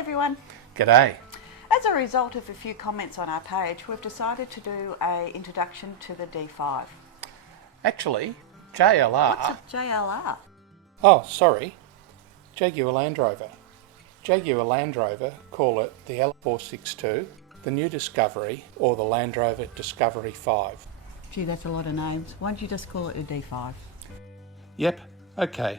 everyone. G'day. As a result of a few comments on our page, we've decided to do an introduction to the D5. Actually, JLR... What's a JLR? Oh, sorry. Jaguar Land Rover. Jaguar Land Rover call it the L462, the new Discovery, or the Land Rover Discovery 5. Gee, that's a lot of names. Why don't you just call it a D5? Yep, okay.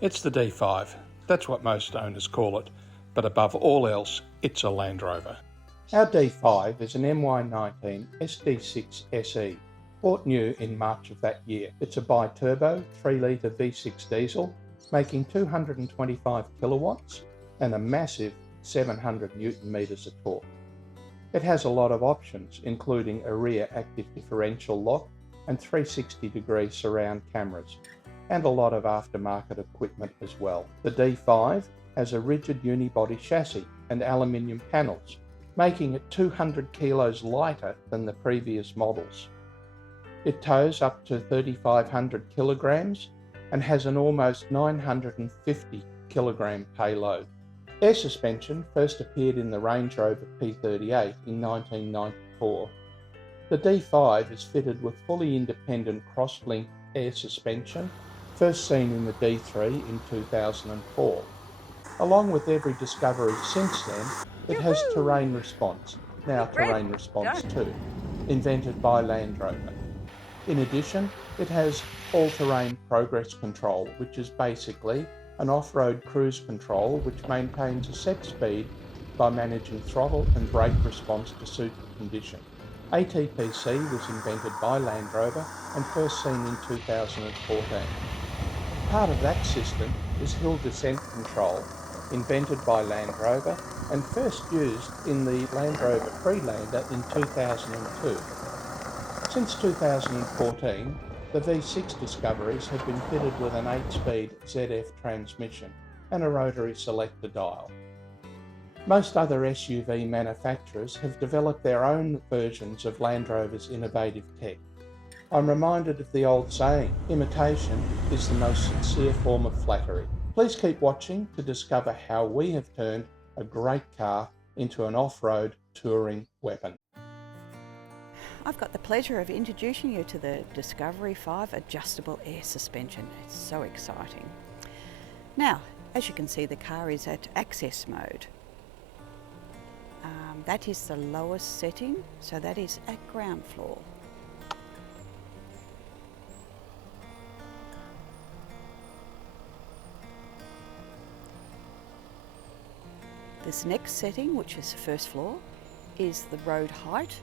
It's the D5. That's what most owners call it, but above all else, it's a Land Rover. Our D5 is an MY19 SD6 SE, bought new in March of that year. It's a bi-turbo 3-litre V6 diesel, making 225 kilowatts and a massive 700 newton metres of torque. It has a lot of options, including a rear active differential lock and 360-degree surround cameras, and a lot of aftermarket equipment as well. The D5 has a rigid unibody chassis and aluminium panels, making it 200 kilos lighter than the previous models. It tows up to 3,500 kilograms and has an almost 950 kilogram payload. Air suspension first appeared in the Range Rover P38 in 1994. The D5 is fitted with fully independent cross-link air suspension, first seen in the D3 in 2004. Along with every Discovery since then, it has terrain response, now terrain response 2, invented by Land Rover. In addition, it has all-terrain progress control, which is basically an off-road cruise control which maintains a set speed by managing throttle and brake response to suit the condition. ATPC was invented by Land Rover and first seen in 2014. Part of that system is hill descent control, invented by Land Rover and first used in the Land Rover Freelander in 2002. Since 2014, the V6 Discoveries have been fitted with an 8-speed ZF transmission and a rotary selector dial. Most other SUV manufacturers have developed their own versions of Land Rover's innovative tech. I'm reminded of the old saying, imitation is the most sincere form of flattery. Please keep watching to discover how we have turned a great car into an off-road touring weapon. I've got the pleasure of introducing you to the Discovery 5 adjustable air suspension. It's so exciting. Now, as you can see, the car is at access mode. That is the lowest setting, so that is at ground floor. This next setting, which is the first floor, is the road height.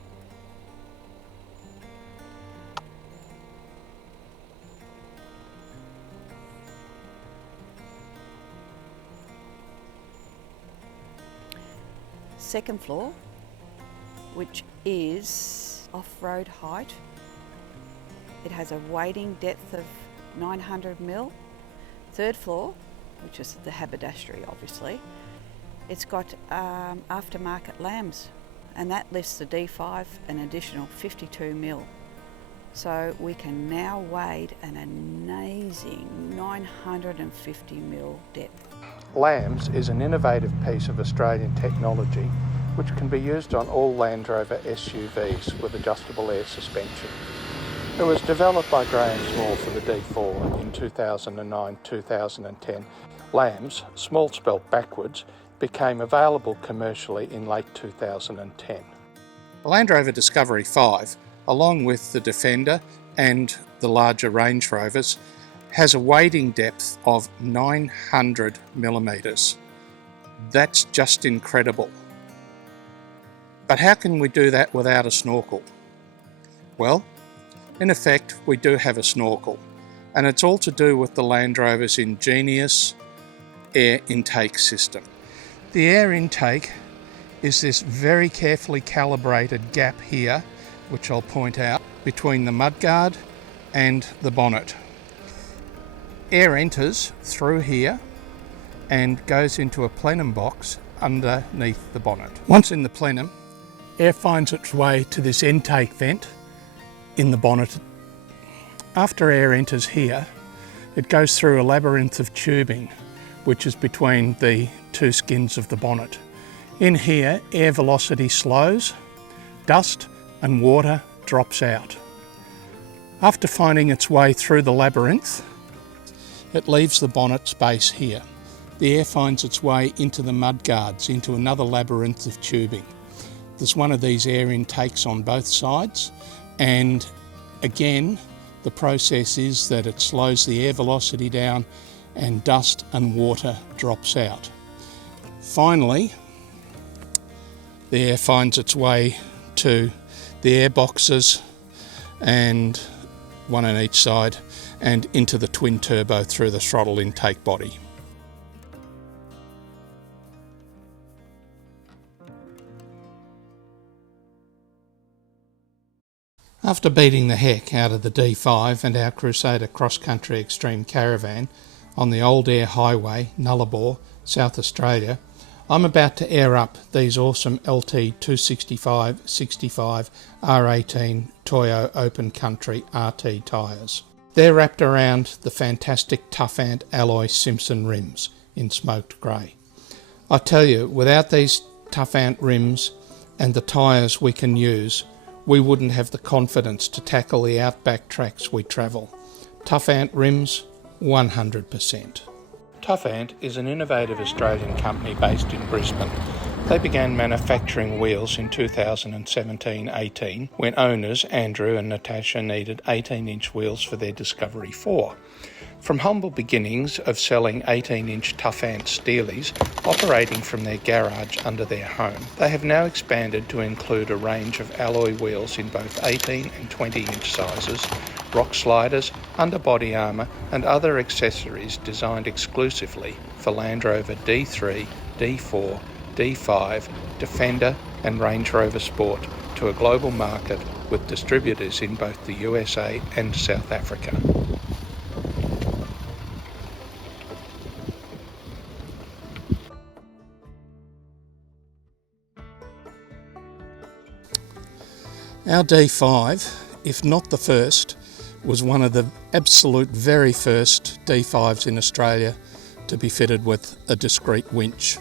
Second floor, which is off-road height. It has a wading depth of 900mm. Third floor, which is the haberdashery obviously, it's got aftermarket lambs, and that lifts the D5 an additional 52mm. So we can now wade an amazing 950mm depth. LAMS is an innovative piece of Australian technology which can be used on all Land Rover SUVs with adjustable air suspension. It was developed by Graham Small for the D4 in 2009-2010. LAMS, small spelt backwards, became available commercially in late 2010. The Land Rover Discovery 5, along with the Defender and the larger Range Rovers, has a wading depth of 900mm. That's just incredible. But how can we do that without a snorkel? Well, in effect, we do have a snorkel, and it's all to do with the Land Rover's ingenious air intake system. The air intake is this very carefully calibrated gap here, which I'll point out, between the mudguard and the bonnet. Air enters through here and goes into a plenum box underneath the bonnet. Once in the plenum, air finds its way to this intake vent in the bonnet. After air enters here, it goes through a labyrinth of tubing which is between the two skins of the bonnet. In here, air velocity slows, dust and water drops out. After finding its way through the labyrinth, it leaves the bonnet space here. The air finds its way into the mudguards, into another labyrinth of tubing. There's one of these air intakes on both sides, and again, the process is that it slows the air velocity down and dust and water drops out. Finally, the air finds its way to the air boxes, and one on each side, and into the twin turbo through the throttle intake body. After beating the heck out of the D5 and our Crusader cross-country extreme caravan on the Old Air Highway, Nullarbor, South Australia, I'm about to air up these awesome LT 265/65 R18 Toyo Open Country RT tyres. They're wrapped around the fantastic Tough Ant alloy Simpson rims in smoked grey. I tell you, without these Tough Ant rims and the tyres we can use, we wouldn't have the confidence to tackle the outback tracks we travel. Tough Ant rims, 100%. Tough Ant is an innovative Australian company based in Brisbane. They began manufacturing wheels in 2017-18 when owners Andrew and Natasha needed 18-inch wheels for their Discovery 4. From humble beginnings of selling 18-inch Tough Ant Steelies operating from their garage under their home, they have now expanded to include a range of alloy wheels in both 18 and 20-inch sizes, rock sliders, underbody armour and other accessories designed exclusively for Land Rover D3, D4, D5, Defender and Range Rover Sport to a global market with distributors in both the USA and South Africa. Our D5, if not the first, was one of the absolute very first D5s in Australia to be fitted with a discrete winch.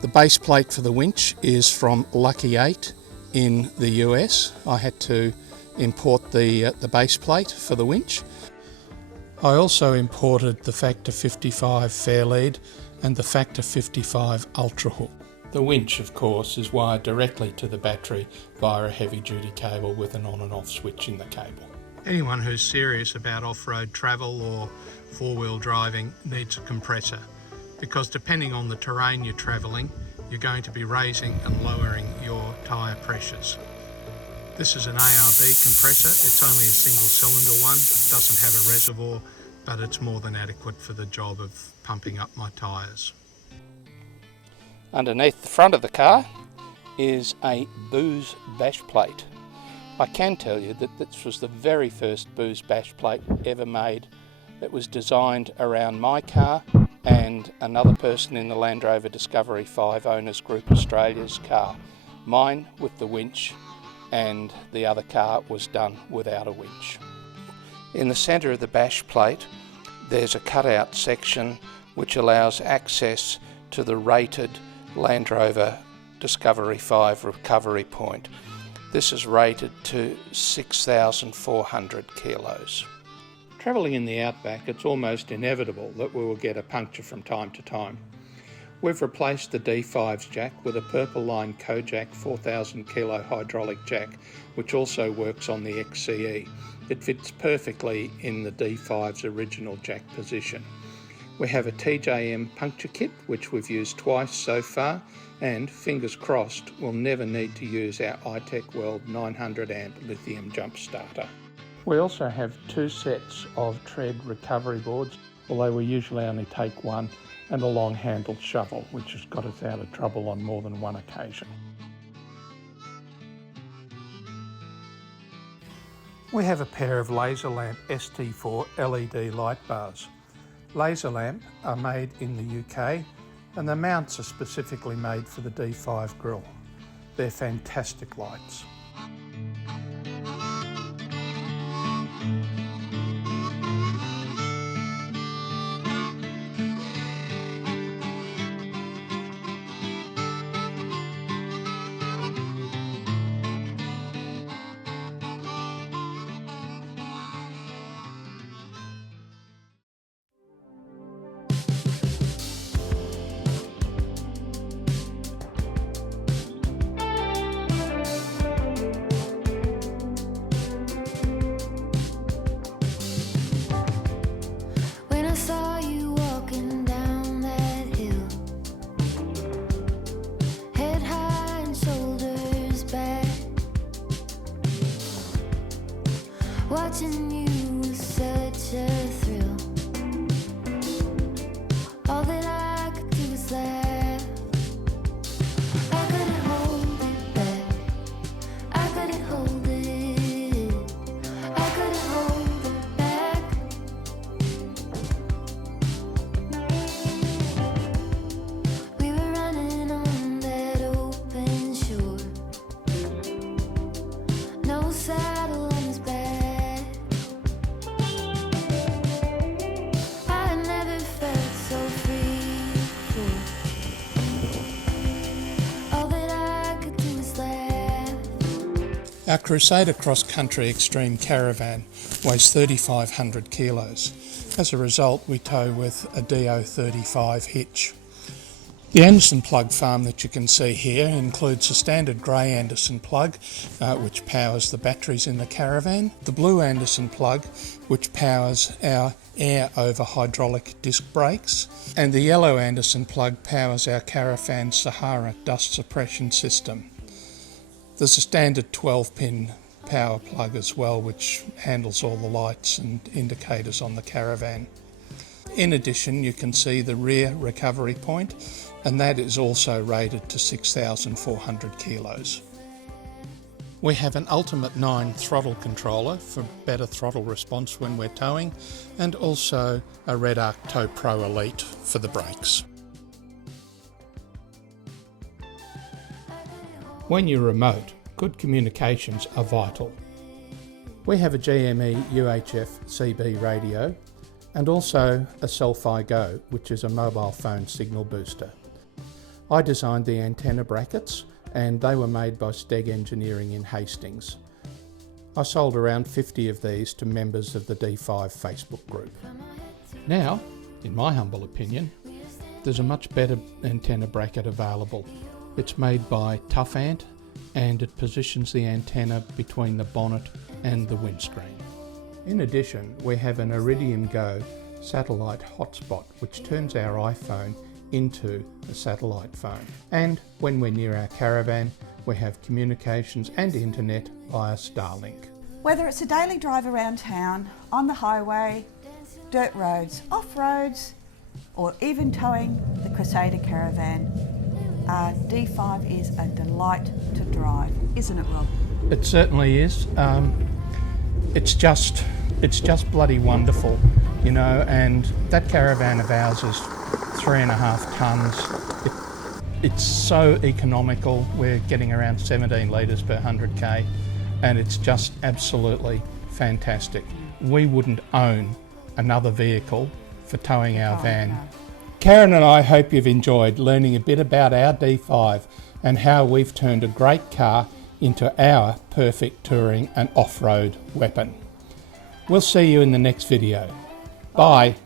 The base plate for the winch is from Lucky 8 in the US. I had to import the base plate for the winch. I also imported the Factor 55 fair lead and the Factor 55 ultra hook. The winch, of course, is wired directly to the battery via a heavy-duty cable with an on and off switch in the cable. Anyone who's serious about off-road travel or four-wheel driving needs a compressor, because depending on the terrain you're travelling, you're going to be raising and lowering your tyre pressures. This is an ARB compressor. It's only a single-cylinder one, doesn't have a reservoir, but it's more than adequate for the job of pumping up my tyres. Underneath the front of the car is a booze bash plate. I can tell you that this was the very first booze bash plate ever made. It was designed around my car and another person in the Land Rover Discovery 5 Owners Group Australia's car. Mine with the winch and the other car was done without a winch. In the centre of the bash plate there's a cutout section which allows access to the rated Land Rover Discovery 5 recovery point. This is rated to 6,400 kilos. Travelling in the outback, it's almost inevitable that we will get a puncture from time to time. We've replaced the D5's jack with a Purple Line Kojak 4,000 kilo hydraulic jack, which also works on the XCE. It fits perfectly in the D5's original jack position. We have a TJM puncture kit, which we've used twice so far, and fingers crossed, we'll never need to use our iTech World 900 amp lithium jump starter. We also have two sets of tread recovery boards, although we usually only take one, and a long-handled shovel, which has got us out of trouble on more than one occasion. We have a pair of Laser Lamp ST4 LED light bars. Laser Lamp are made in the UK and the mounts are specifically made for the D5 grille. They're fantastic lights. Watching you was such a thrill. All that I could do was laugh. I couldn't hold it back. I couldn't hold it. I couldn't hold it back. We were running on that open shore. No saddle on his back. I never felt so free before. All that I could do was laugh. Our Crusader cross-country extreme caravan weighs 3,500 kilos. As a result, we tow with a DO35 hitch. The Anderson plug farm that you can see here includes a standard grey Anderson plug, which powers the batteries in the caravan, the blue Anderson plug, which powers our air over hydraulic disc brakes, and the yellow Anderson plug powers our Caravan Sahara dust suppression system. There's a standard 12-pin power plug as well, which handles all the lights and indicators on the caravan. In addition, you can see the rear recovery point, and that is also rated to 6,400 kilos. We have an Ultimate 9 throttle controller for better throttle response when we're towing, and also a Red Arc Tow Pro Elite for the brakes. When you're remote, good communications are vital. We have a GME UHF CB radio and also a Selfie Go, which is a mobile phone signal booster. I designed the antenna brackets and they were made by Steg Engineering in Hastings. I sold around 50 of these to members of the D5 Facebook group. Now, in my humble opinion, there's a much better antenna bracket available. It's made by Tough Ant and it positions the antenna between the bonnet and the windscreen. In addition, we have an Iridium Go satellite hotspot which turns our iPhone into a satellite phone. And when we're near our caravan, we have communications and internet via Starlink. Whether it's a daily drive around town, on the highway, dirt roads, off-roads, or even towing the Crusader caravan, D5 is a delight to drive, isn't it, Rob? It certainly is. It's just bloody wonderful, you know, and that caravan of ours is 3.5 tonnes. It's so economical. We're getting around 17 litres per 100k, and it's just absolutely fantastic. We wouldn't own another vehicle for towing our van. No. Karen and I hope you've enjoyed learning a bit about our D5 and how we've turned a great car into our perfect touring and off-road weapon. We'll see you in the next video. Bye.